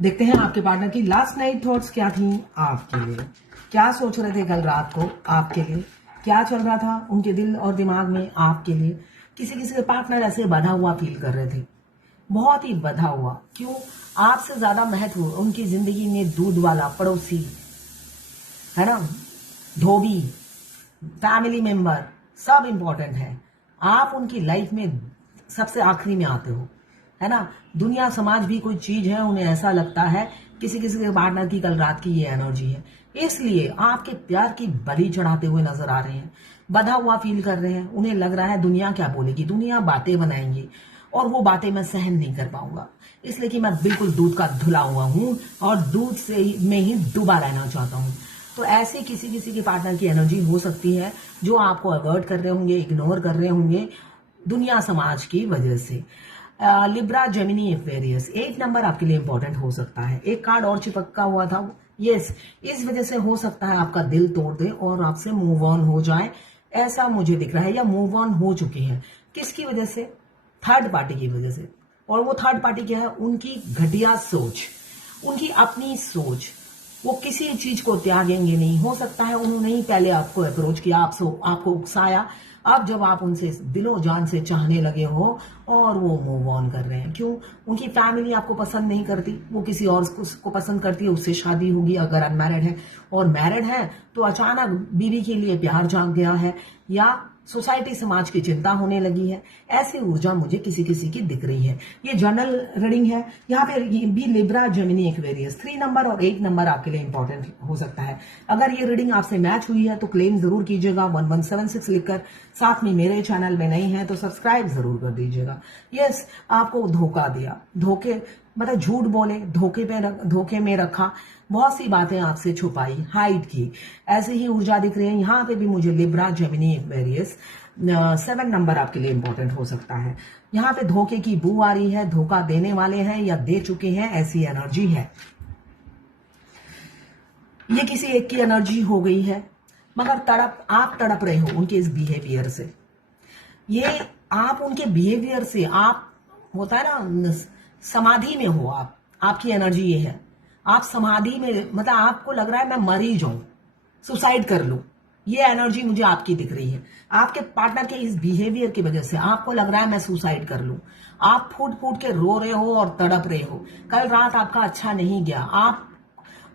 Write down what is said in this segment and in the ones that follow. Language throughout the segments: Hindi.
देखते हैं आपके पार्टनर की लास्ट नाइट थॉट्स क्या थी आपके लिए। क्या सोच रहे थे कल रात को आपके लिए, क्या चल रहा था उनके दिल और दिमाग में आपके लिए। किसी किसी के पार्टनर ऐसे बंधा हुआ फील कर रहे थे, बहुत ही बंधा हुआ। क्यों? आपसे ज्यादा महत्व उनकी जिंदगी में दूध वाला पड़ोसी है ना, धोबी, फैमिली मेंबर सब इंपॉर्टेंट है। आप उनकी लाइफ में सबसे आखिरी में आते हो, है ना। दुनिया समाज भी कोई चीज है, उन्हें ऐसा लगता है किसी किसी के पार्टनर की कल रात की ये एनर्जी है, इसलिए आपके प्यार की बलि चढ़ाते हुए नजर आ रहे हैं। बंधा हुआ फील कर रहे हैं, उन्हें लग रहा है दुनिया क्या बोलेगी, दुनिया बातें बनाएंगी और वो बातें मैं सहन नहीं कर पाऊंगा, इसलिए कि मैं बिल्कुल दूध का धुला हुआ हूं और दूध से में ही डूबा रहना चाहता हूं। तो ऐसे किसी किसी के पार्टनर की एनर्जी हो सकती है जो आपको अवॉइड कर रहे होंगे, इग्नोर कर रहे होंगे दुनिया समाज की वजह से। लिब्रा जेमिनी एक्वेरियस 8 नंबर आपके लिए इंपॉर्टेंट हो सकता है। एक कार्ड और चिपका हुआ था, यस, इस वजह से हो सकता है आपका दिल तोड़ दे और आपसे मूव ऑन हो जाए, ऐसा मुझे दिख रहा है, या मूव ऑन हो चुके हैं। किसकी वजह से? थर्ड पार्टी की वजह से। और वो थर्ड पार्टी क्या है? उनकी घटिया सोच, उनकी अपनी सोच। वो किसी चीज को त्यागेंगे नहीं। हो सकता है उन्होंने ही पहले आपको अप्रोच किया, आपको उकसाया, अब जब आप उनसे दिलो जान से चाहने लगे हो और वो मूव ऑन कर रहे हैं। क्यों? उनकी फैमिली आपको पसंद नहीं करती, वो किसी और को पसंद करती है, उससे शादी होगी अगर अनमैरिड है। और मैरिड है तो अचानक बीवी के लिए प्यार जाग गया है, या सोसाइटी समाज की चिंता होने लगी है। ऐसी ऊर्जा मुझे किसी किसी की दिख रही है। ये जनरल रीडिंग है। यहाँ पे भी लिब्रा जेमिनी एक्वेरियस 3 नंबर और 8 नंबर आपके लिए इंपॉर्टेंट हो सकता है। अगर ये रीडिंग आपसे मैच हुई है तो क्लेम जरूर कीजिएगा 1176 लिखकर। साथ में मेरे चैनल में नहीं है तो सब्सक्राइब जरूर कर दीजिएगा। यस, आपको धोखा दिया, धोखे मतलब झूठ बोले, धोखे में रखा, बहुत सी बातें आपसे छुपाई, हाइड की, ऐसी ही ऊर्जा दिख रही है। यहाँ पे भी मुझे लिब्रा जेमिनी एक्वेरियस 7 नंबर आपके लिए इंपॉर्टेंट हो सकता है। यहाँ पे धोखे की बू आ रही है, धोखा देने वाले हैं या दे चुके हैं, ऐसी एनर्जी है। ये किसी एक की एनर्जी हो गई है, मगर आप तड़प रहे हो उनके इस बिहेवियर से। ये आप उनके बिहेवियर से, आप होता है ना समाधि में हो, आपकी एनर्जी ये है। आप समाधि में, मतलब आपको लग रहा है मैं मर ही जाऊं, सुसाइड कर लूं। ये एनर्जी मुझे आपकी दिख रही है। आपके पार्टनर के इस बिहेवियर की वजह से आपको लग रहा है मैं सुसाइड कर लूं। आप फूट फूट के रो रहे हो और तड़प रहे हो। कल रात आपका अच्छा नहीं गया, आप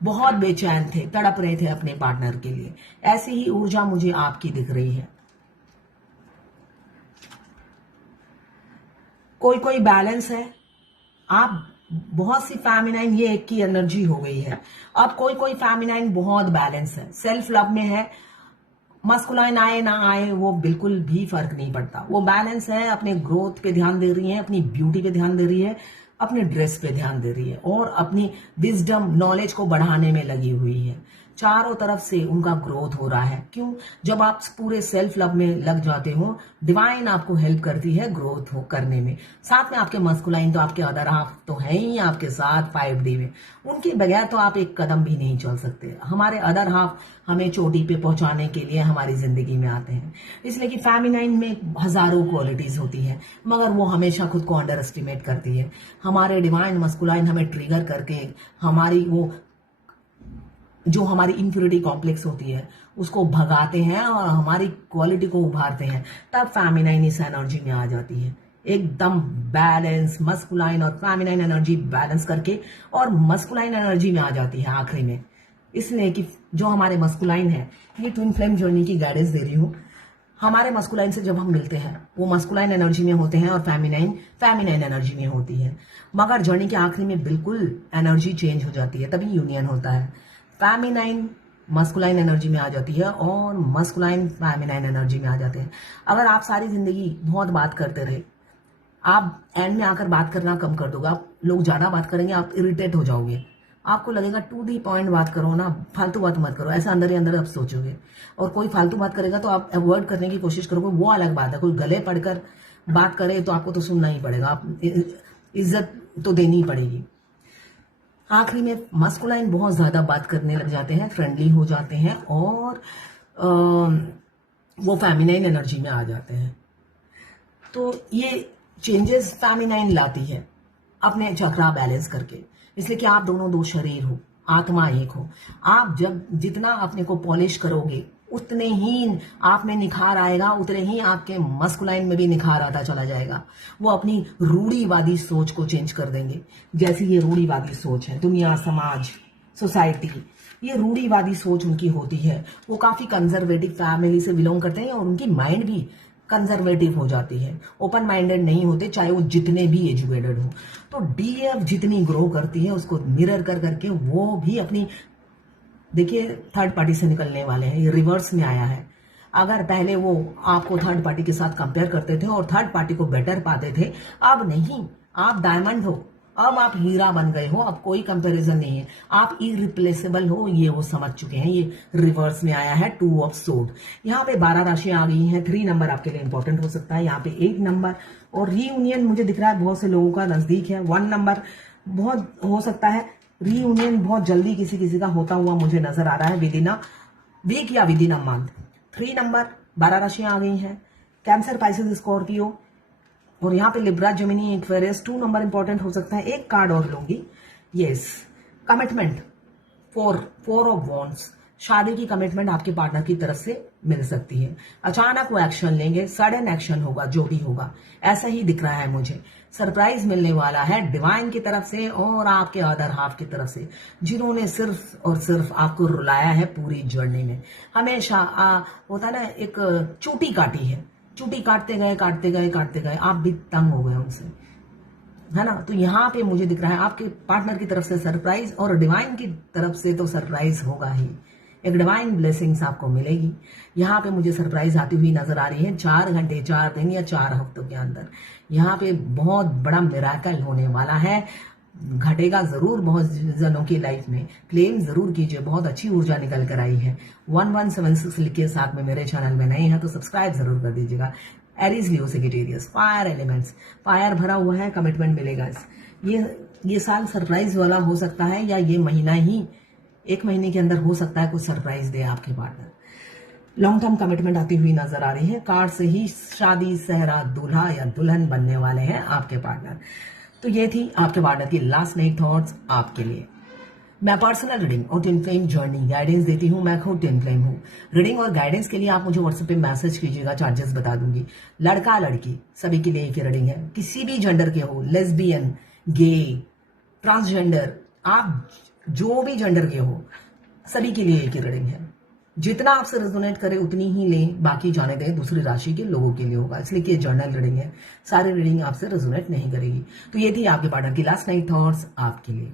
बहुत बेचैन थे, तड़प रहे थे अपने पार्टनर के लिए। ऐसी ही ऊर्जा मुझे आपकी दिख रही है। कोई बैलेंस है। आप बहुत सी फेमिनाइन, ये एक की एनर्जी हो गई है। अब कोई फेमिनाइन बहुत बैलेंस है, सेल्फ लव में है। मस्कुलाइन आए ना आए वो बिल्कुल भी फर्क नहीं पड़ता, वो बैलेंस है। अपने ग्रोथ पे ध्यान दे रही है, अपनी ब्यूटी पे ध्यान दे रही है, अपने ड्रेस पे ध्यान दे रही है और अपनी विजडम नॉलेज को बढ़ाने में लगी हुई है। चारों तरफ से उनका ग्रोथ हो रहा है। क्यों? जब आप पूरे सेल्फ लव में लग जाते हो, डिवाइन आपको हेल्प करती है ग्रोथ हो करने में। साथ में आपके मस्कुलाइन तो आपके अदर हाफ तो है ही आपके साथ 5D में, उनके बगैर तो आप एक कदम भी नहीं चल सकते। हमारे अदर हाफ हमें चोटी पे पहुंचाने के लिए हमारी जिंदगी में आते हैं। इसलिए कि फेमिनाइन में हजारों क्वालिटीज होती हैं, मगर वो हमेशा खुद को अंडर एस्टिमेट करती है। हमारे डिवाइन मस्कुलाइन हमें ट्रिगर करके हमारी वो जो हमारी इंफ्यूरिटी कॉम्प्लेक्स होती है उसको भगाते हैं और हमारी क्वालिटी को उभारते हैं। तब फेमिनाइन इस एनर्जी में आ जाती है, एकदम बैलेंस, मस्कुलाइन और फेमिनाइन एनर्जी बैलेंस करके, और मस्कुलाइन एनर्जी में आ जाती है आखिरी में। इसलिए कि जो हमारे मस्कुलाइन है, ये ट्विन फ्लेम जर्नी की गाइडेंस दे रही हूँ। हमारे मस्कुलाइन से जब हम मिलते हैं वो मस्कुलाइन एनर्जी में होते हैं और फेमिनाइन एनर्जी में होती है, मगर जर्नी के आखिरी में बिल्कुल एनर्जी चेंज हो जाती है, तभी यूनियन होता है। फेमिनाइन मस्कुलाइन एनर्जी में आ जाती है और मस्कुलाइन फेमिनाइन एनर्जी में आ जाते हैं। अगर आप सारी जिंदगी बहुत बात करते रहे, आप एंड में आकर बात करना कम कर दोगे। आप लोग ज्यादा बात करेंगे, आप इरिटेट हो जाओगे, आपको लगेगा टू दी पॉइंट बात करो ना, फालतू बात मत करो, ऐसा अंदर ही अंदर आप सोचोगे। और कोई फालतू बात करेगा तो आप अवॉइड करने की कोशिश करोगे, वो अलग बात है। कोई गले पड़कर बात करे तो आपको तो सुनना ही पड़ेगा, आप इज्जत तो देनी ही पड़ेगी। आखिरी में मस्कुलाइन बहुत ज्यादा बात करने लग जाते हैं, फ्रेंडली हो जाते हैं और वो फेमिनाइन एनर्जी में आ जाते हैं। तो ये चेंजेस फेमिनाइन लाती है अपने चक्रा बैलेंस करके। इसलिए कि आप दोनों दो शरीर हो, आत्मा एक हो। आप जब जितना अपने को पॉलिश करोगे उतने ही आप में निखार आएगा, उतने ही आपके मस्कुलाइन में भी निखार आता चला जाएगा। वो अपनी रूढ़िवादी सोच को चेंज कर देंगे। जैसी ये रूढ़िवादी सोच है, दुनिया, समाज, सोसाइटी, ये रूढ़िवादी सोच उनकी होती है। वो काफी कंजर्वेटिव फैमिली से बिलोंग करते हैं और उनकी माइंड भी कंजर्वेटिव हो जाती है, ओपन माइंडेड नहीं होते, चाहे वो जितने भी एजुकेटेड हो। तो डीएफ जितनी ग्रो करती है उसको मिरर कर करके वो भी अपनी, देखिए थर्ड पार्टी से निकलने वाले हैं, ये रिवर्स में आया है। अगर पहले वो आपको थर्ड पार्टी के साथ कंपेयर करते थे और थर्ड पार्टी को बेटर पाते थे, अब नहीं, आप डायमंड हो, अब आप हीरा बन गए हो, अब कोई कंपैरिजन नहीं है, आप इरिप्लेसेबल हो, ये वो समझ चुके हैं। ये रिवर्स में आया है, 2 ऑफ सोर्ड। यहाँ पे 12 राशियां आ गई हैं। 3 नंबर आपके लिए इंपॉर्टेंट हो सकता है, यहाँ पे 8 नंबर और रीयूनियन मुझे दिख रहा है बहुत से लोगों का नजदीक है। 1 नंबर बहुत हो सकता है, रीयूनियन बहुत जल्दी किसी किसी का होता हुआ मुझे नजर आ रहा है, विद इन अ वीक या with in a month. 3 number, 12 राशियां आ गई हैं, कैंसर, पाइसेस, स्कॉर्पियो और यहाँ पे Libra, Gemini, Aquarius. 2 number important हो सकता है। एक कार्ड और लूंगी, यस, कमिटमेंट, 4 ऑफ वॉन्ड्स। शादी की कमिटमेंट आपके पार्टनर की तरफ से मिल सकती है। अचानक वो एक्शन लेंगे, सडन एक्शन होगा, जो भी होगा ऐसा ही दिख रहा है मुझे। सरप्राइज मिलने वाला है डिवाइन की तरफ से और आपके अदर हाफ की तरफ से, जिन्होंने सिर्फ और सिर्फ आपको रुलाया है पूरी जर्नी में। हमेशा होता ना, एक चूटी काटी है, चूटी काटते गए काटते गए काटते गए, आप भी तंग हो गए उनसे, है ना। तो यहाँ पे मुझे दिख रहा है आपके पार्टनर की तरफ से सरप्राइज और डिवाइन की तरफ से तो सरप्राइज होगा ही, एक डिवाइन ब्लेसिंग्स आपको मिलेगी। यहाँ पे मुझे सरप्राइज आती हुई नजर आ रही है 4 घंटे, 4 दिन या 4 हफ्तों के अंदर। यहाँ पे बहुत बड़ा मिराकल होने वाला है, घटेगा जरूर बहुत जनों की लाइफ में। क्लेम जरूर कीजिए, बहुत अच्छी ऊर्जा निकल कर आई है। 1176 लिखिए साथ में, मेरे चैनल में नए हैं तो सब्सक्राइब जरूर कर दीजिएगा। एरीज, लियो, सेजिटेरियस, फायर एलिमेंट्स, फायर भरा हुआ है, कमिटमेंट मिलेगा। ये साल सरप्राइज वाला हो सकता है, या ये महीना ही, 1 महीने के अंदर हो सकता है कुछ सरप्राइज दे आपके पार्टनर। लॉन्ग टर्म कमिटमेंट आती हुई नजर आ रही है। कार्ड से ही शादी, सहरा, दूल्हा या दुल्हन बनने वाले हैं आपके पार्टनर। तो ये थी आपके पार्टनर की लास्ट नाइट थॉट्स आपके लिए। मैं पर्सनल रीडिंग और ट्विन फ्लेम जर्नी गाइडेंस देती हूँ, मैं खुद ट्विन फ्लेम हूँ। रीडिंग और गाइडेंस के लिए आप मुझे व्हाट्सएप पे मैसेज कीजिएगा, चार्जेस बता दूंगी। लड़का लड़की सभी के लिए एक ही रीडिंग है, किसी भी जेंडर के हो, लेस्बियन, गे, ट्रांसजेंडर, आप जो भी जेंडर के हो, सभी के लिए एक ही रीडिंग है। जितना आपसे रेजोनेट करे उतनी ही लें, बाकी जाने दें दूसरी राशि के लोगों के लिए होगा, इसलिए कि जर्नल रीडिंग है, सारी रीडिंग आपसे रेजोनेट नहीं करेगी। तो ये थी आपके पार्टनर की लास्ट नाइट थॉट्स आपके लिए।